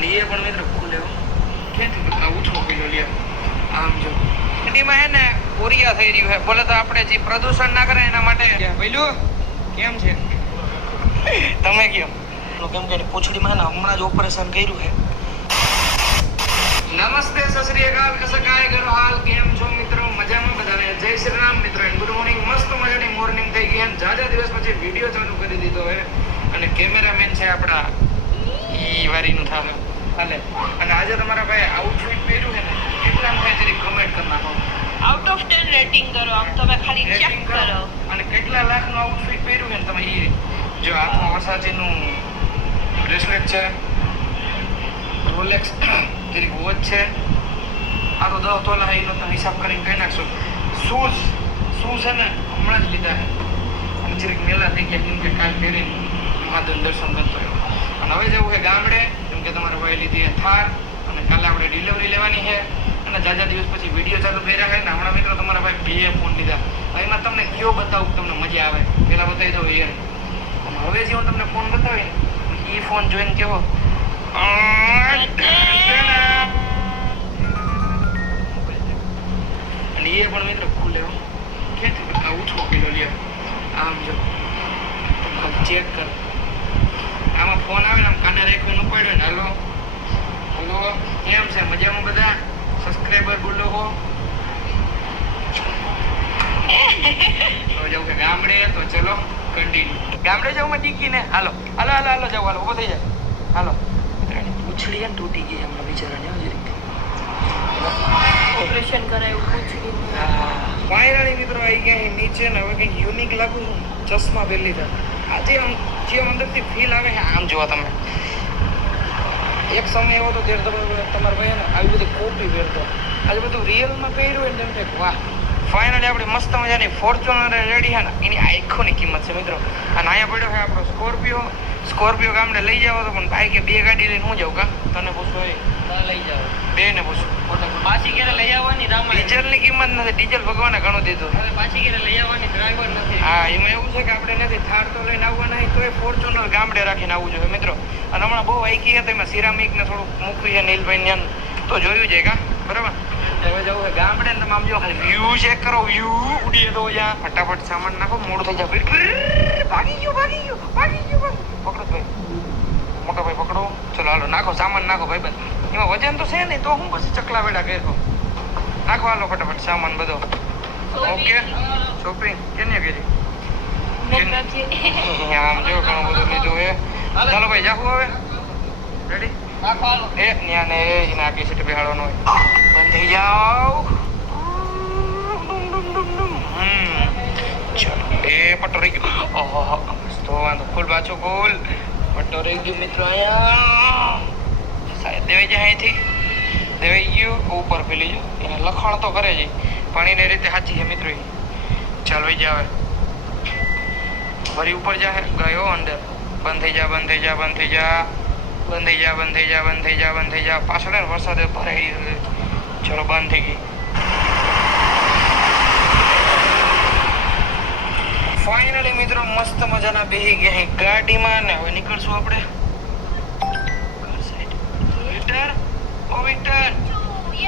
અને એ પણ મિત્રો ખુલે ક્યાંથી ઉઠવો પેલો લે આમ જો એમાં હે ને ઓરિયા થઈ રહ્યું છે બોલે તો આપણે જે પ્રદૂષણ ના કરે એના માટે પેલું કેમ છે તમે કેમ કેમ કે પૂંછડીમાં ને હમણાં જ ઓપરેશન કર્યું છે. નમસ્તે સત શ્રી અકાલ કસકાય ગરો હાલ કેમ છો મિત્રો મજામાં બધાને જય શ્રી રામ મિત્રો ગુડ મોર્નિંગ મસ્ત મજાની મોર્નિંગ થઈ ગઈ અને જાજા દિવસ પછી વિડીયો ચાલુ કરી દીધો હે અને કેમેરામેન છે આપણા ઈ વારીનું થાલે હાલે અને આજે તમારા ભાઈ આઉટફિટ પહેર્યું છે ને કેટલા થાય જરી કમેન્ટ કરી નાખો. આઉટ ઓફ 10 રેટિંગ કરો આમ તમે ખાલી ચેક કરો અને કેટલા લાખનું આઉટફિટ પહેર્યું છે ને તમે ઈ જો હાથમાં વરસાદીનું બ્રેસલેટ છે રોલેક્સ જરી વોચ છે આ તો 10 તોલા એનો તો હિસાબ કરીને કહી નાખશો. શૂઝ છે ને હમણાં જ લીધા છે અને જરીક મેલા થઈ ગયા કેમ કે કાલ પહેરીને મહાદેવ દર્શન કરતો રહ્યો અને હવે જવું છે ગામડે કેમ કે તમારે ભાઈ લીધી થાર અને કાલે આપણે ડિલિવરી લેવાની છે અને જાજા દિવસ પછી વિડીયો ચાલુ કર્યા છે ને હમણાં મિત્રો તમારા ભાઈ 2 ફોન લીધા. એમાં તમને કયો બતાવું તમને મજા આવે પેલા બતાવી દઉં યાર અને હવે જે હું તમને ફોન બતાવી ને એ ફોન જોઈને કેવો અને એ પણ મિત્રો ખુલે ક્યાંથી ઉઠવો પેલો લે આમ જો ચેક કર આમાં ફોન આવે ને આમ કાને રાખીને ઉપાડ્યો ને હાલો બોલો કેમ છે મજામાં બધા સબસ્ક્રાઇબર બોલો હો તો જાવ કે ગામડે તો ચલો કન્ટિન્યુ ગામડે જાવ માં ટીકી ને હાલો હાલો હાલો હાલો જાવ હાલો ઉભો થઈ જાય હાલો મિત્રાની પૂંછડી એમ તૂટી ગઈ હમણાં બિચારાને જરીક ઓપરેશન કરાયું પૂછડી ફાઇનલી મિત્રો આવી ગયા નીચે ને હવે કંઈક યુનિક લાગુ ચશ્મા પહેરી લીધા આજે આમ જે અંદરથી ફીલ આવે છે આમ જોવા તમે એક સમય એવો તો ત્યારે તમારા ભાઈ ને આવી બધી કોપી પહેરતો આજે બધું રિયલમાં પહેર્યું હોય ને તેમ વાહ ફાઇનલી આપણે મસ્ત મજાની ફોર્ચ્યુનર રેડી છે ને એની આખોની કિંમત છે મિત્રો અને અહીંયા પડ્યો છે આપણો સ્કોર્પિયો ગામડે લઈ જાવ તો પણ ભાઈ કે 2 ગાડી લઈને હું જાઉં કા તને પૂછો એ લઈ જાઓ 2 ને પૂછું પાછી ઘરે લઈ આવવાની રામા ડીઝલની કિંમત નથી ડીઝલ ભગવાને ઘણું દીધું હવે પાછી ઘરે લઈ આવવાની ડ્રાઈવર નથી. હા એમાં એવું છે કે આપણે નથી થાર તો લઈને આવવાના તો એ ફોર્ચ્યુનર ગામડે રાખીને આવવું જોઈએ મિત્રો અને હમણાં બહુ આઈકી હતી એમાં સિરામિક ને થોડુંક મૂકવી છે નીલભાઈ તો જોયું છે કા બરાબર હવે જવું છે ગામડે ને તમે આમ જો ખાલી વ્યૂ ચેક કરો વ્યૂ ઉડીએ તો જ્યાં ફટાફટ સામાન નાખો મોડું થઈ જાય ભાગી ગયો પકડો ભાઈ મોટો ભાઈ પકડો ચલો હાલો નાખો સામાન નાખો ભાઈ બંધ એમાં વજન તો છે નહીં તો હું પછી ચકલા વેડા કર્યો નાખો હાલો ફટાફટ સામાન બધો ઓકે શોપિંગ કેને કરી આમ જો ઘણું બધું લીધું છે ચાલો ભાઈ જાહું હવે રેડી એ ન્યા ને એને આગલી સીટ બેહાડવાનો હોય બંધ થઈ જાઓ ચલો એ પટ્ટો રહી ગયો ઓહો તો વાંધો ફૂલ પાછો ગોલ પટ્ટો રહી ગયો મિત્રો અહીંયા સાહેબ દેવાઈ જાય અહીંથી દેવાઈ ગયું ઉપર ફેલી ગયો એને લખાણ તો કરે છે પણ એને રીતે સાચી છે મિત્રો ચાલ ભાઈ જાવે ફરી ઉપર જાય ગયો અંદર બંધ થઈ જા બંધ થઈ જા બંધ થઈ જા બંધ થઈ જા બંધ થઈ જા બંધ થઈ જા બંધ થઈ જા પાછળ વરસાદ ભરાઈ ચલો બંધ થઈ ગઈ ફાઇનલી મિત્રો મસ્ત મજાના બેહી ગયા ગાડીમાં ને હવે નીકળશું આપણે વિક્ટર ઓ વિક્ટર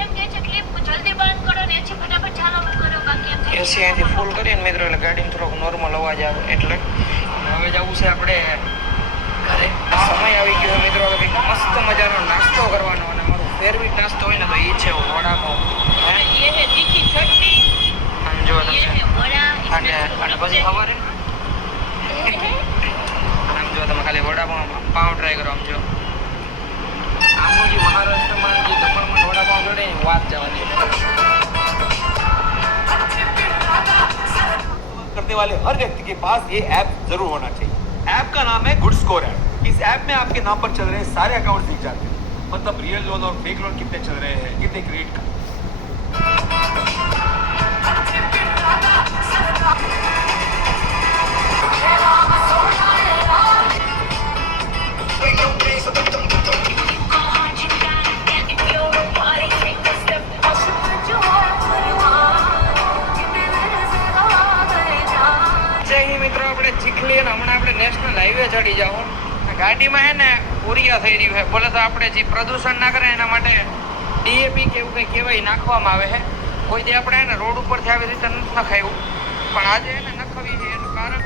એમ કે છે ક્લિપ જલ્દી બંધ કરો ને એથી ફટાફટ ચાલુ કરો બાકી એમ એસી અહીંથી ફૂલ કરીએ ને મિત્રો એટલે ગાડીમાં થોડોક નોર્મલ અવાજ આવે એટલે હવે જવું છે આપણે ઘરે સમય આવી ગયો મિત્રો હવે કંઈક મસ્ત મજાનો નાસ્તો કરવાનો અને મારો ફેવરિટ નાસ્તો હોય ને તો એ છે વડાપાઉં ये है तीखी चटनी આમ જો ये है बड़ा અને પછી ખબર આમ જો તમે ખાલી વડાપાઉં ટ્રાય કરો આમ જો આમનું જે મહારાષ્ટ્રમાં જે દમણમાં વડાપાઉં જોડે એની વાત જવાની करने वाले हर व्यक्ति के पास ये ऐप जरूर होना चाहिए. ऐप का नाम है गुड स्कोर ऐप. इस ऐप में आपके नाम पर चल रहे सारे अकाउंट दिख जाते हैं. मतलब रियल लोन और फेक लोन कितने चल रहे हैं, कितने क्रेडिट का. ચીખલી અને હમણાં આપણે નેશનલ હાઈવે ચડી જાઓ ગાડીમાં હે ને ઉરિયા થઈ રહ્યું છે. બોલે તો આપણે જે પ્રદૂષણ ના કરે એના માટે ડીએપી કે એવું કંઈ કહેવાય નાખવામાં આવે છે. કોઈ દી આપણે એને રોડ ઉપરથી આવી રીતે નથી નખાયું, પણ આજે એને નખાવી છે એનું કારણ